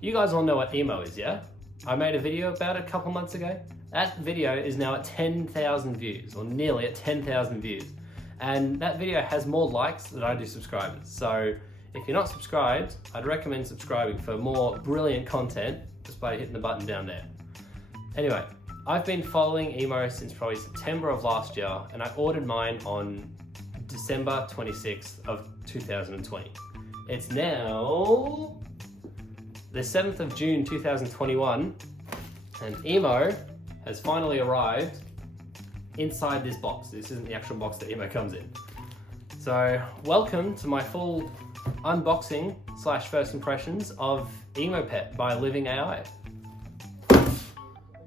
You guys all know what emo is, yeah? I made a video about it a couple months ago. That video is now at 10,000 views, or nearly at 10,000 views. And that video has more likes than I do subscribers. So if you're not subscribed, I'd recommend subscribing for more brilliant content just by hitting the button down there. Anyway, I've been following emo since probably September of last year, and I ordered mine on December 26th of 2020. It's now the 7th of June 2021, and emo has finally arrived inside this box. This isn't the actual box that emo comes in. So welcome to my full unboxing / first impressions of EMOPET by Living.ai.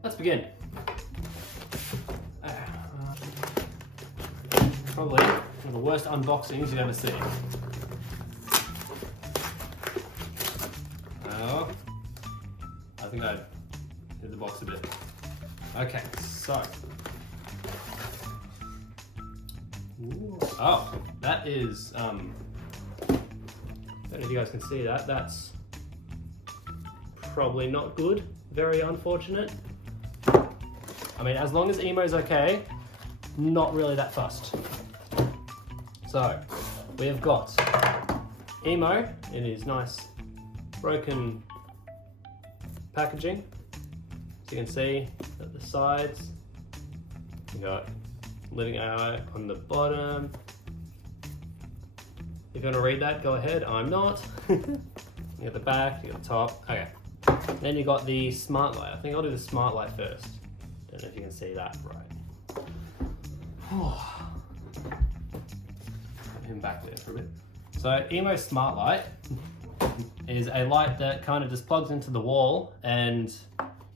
Let's begin. Probably one of the worst unboxings you've ever seen. Oh, I think I hit the box a bit. Okay, so. Ooh. Oh, that is, I don't know if you guys can see that. That's probably not good. Very unfortunate. I mean, as long as emo's okay, not really that fussed. So, we have got emo in his nice broken packaging. As you can see at the sides, you got Living.ai on the bottom. If you want to read that, go ahead. I'm not. You got the back, you got the top. Okay. Then you got the smart light. I think I'll do the smart light first. Don't know if you can see that right. Put him back there for a bit. So emo smart light is a light that kind of just plugs into the wall and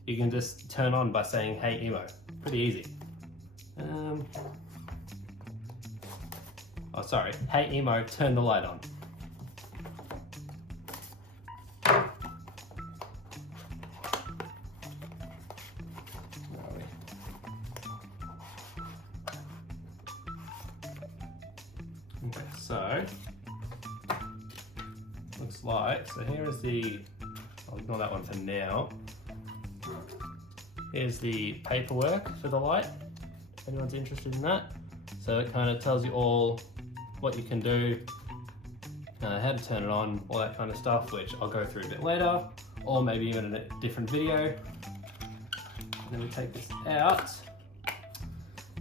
you can just turn on by saying, "Hey emo." Pretty easy. Oh, sorry. "Hey emo, turn the light on." Okay, so looks like, so here is the, I'll ignore that one for now. Here's the paperwork for the light, if anyone's interested in that. So it kind of tells you all what you can do, how to turn it on, all that kind of stuff, which I'll go through a bit later, or maybe even in a different video. And then we take this out,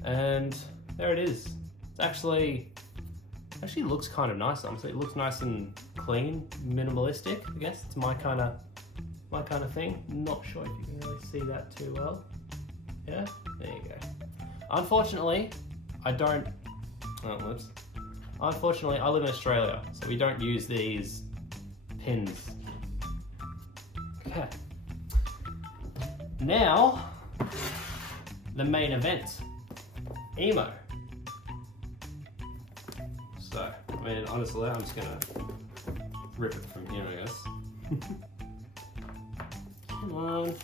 and there it is. It's actually looks kind of nice, honestly. It looks nice and clean, minimalistic, I guess. It's my kind of thing. Not sure if you can really see that too well. Yeah, there you go. Unfortunately, Unfortunately, I live in Australia, so we don't use these pins. Okay. Now, the main event, emo. So, I mean, honestly, I'm just gonna rip it from here, I guess. Come on.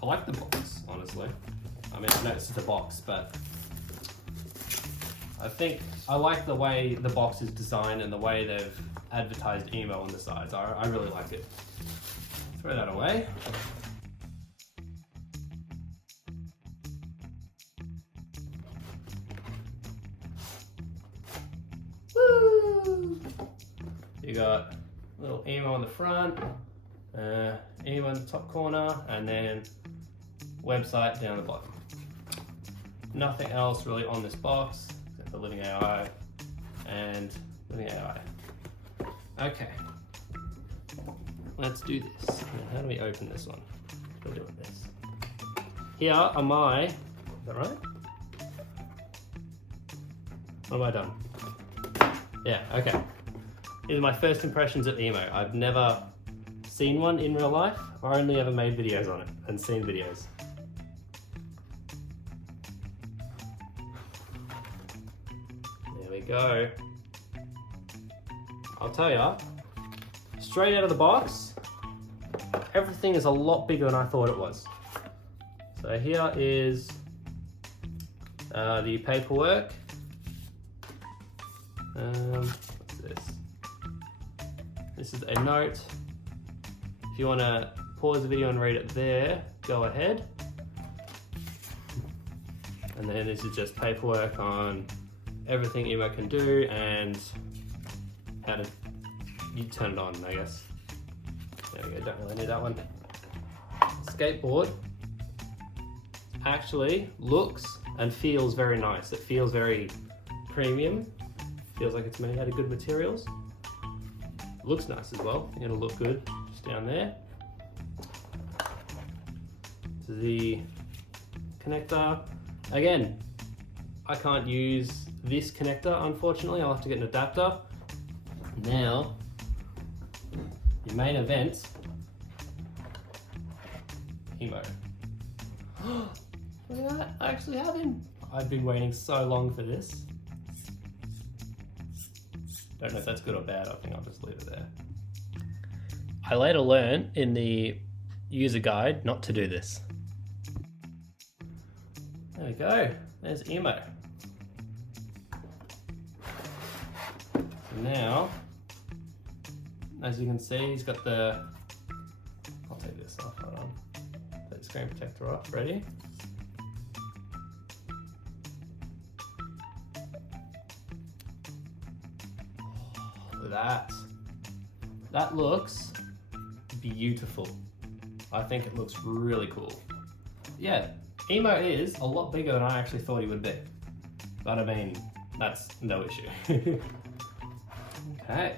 I like the box, honestly. I mean, I know it's just a box, but I think I like the way the box is designed and the way they've advertised emo on the sides. I really like it. Throw that away. Woo! You got a little emo on the front, emo in the top corner, and then website down the bottom. Nothing else really on this box except for Living.ai and Living.ai. Okay, let's do this. Now, how do we open this one? We're doing this. Here are my, is that right? What have I done? Yeah, okay. These are my first impressions of emo. I've never seen one in real life. I've only ever made videos on it and seen videos. There we go. I'll tell ya, straight out of the box, everything is a lot bigger than I thought it was. So here is the paperwork. What's this? This is a note. If you want to pause the video and read it there, go ahead. And then this is just paperwork on everything Emope can do and how to turn it on, I guess. There we go, don't really need that one. Skateboard actually looks and feels very nice. It feels very premium. Feels like it's made out of good materials. Looks nice as well. It'll look good just down there. This is the connector. Again, I can't use this connector, unfortunately. I'll have to get an adapter. Now, your main event, Emope. Look at that, I actually have him. I've been waiting so long for this. Don't know if that's good or bad, I think I'll just leave it there. I later learned in the user guide not to do this. There we go, there's Emope. So now, as you can see, he's got the, I'll take this off, hold on. Take the screen protector off, ready? Look at that. That looks beautiful. I think it looks really cool. Yeah, Emope is a lot bigger than I actually thought he would be. But I mean, that's no issue. Okay.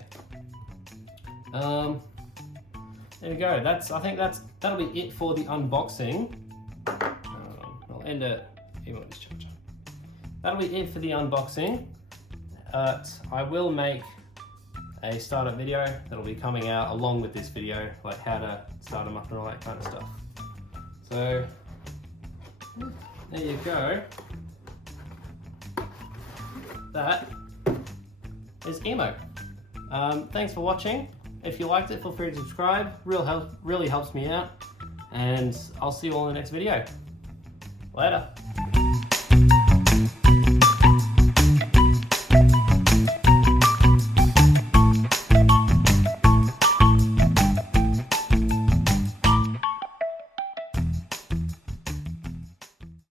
There we go. I think that'll be it for the unboxing. I'll end it. That'll be it for the unboxing. I will make a startup video that'll be coming out along with this video, like how to start them up and all that kind of stuff. So there you go. That is Emope. Thanks for watching. If you liked it, feel free to subscribe. Really helps me out. And I'll see you all in the next video. Later.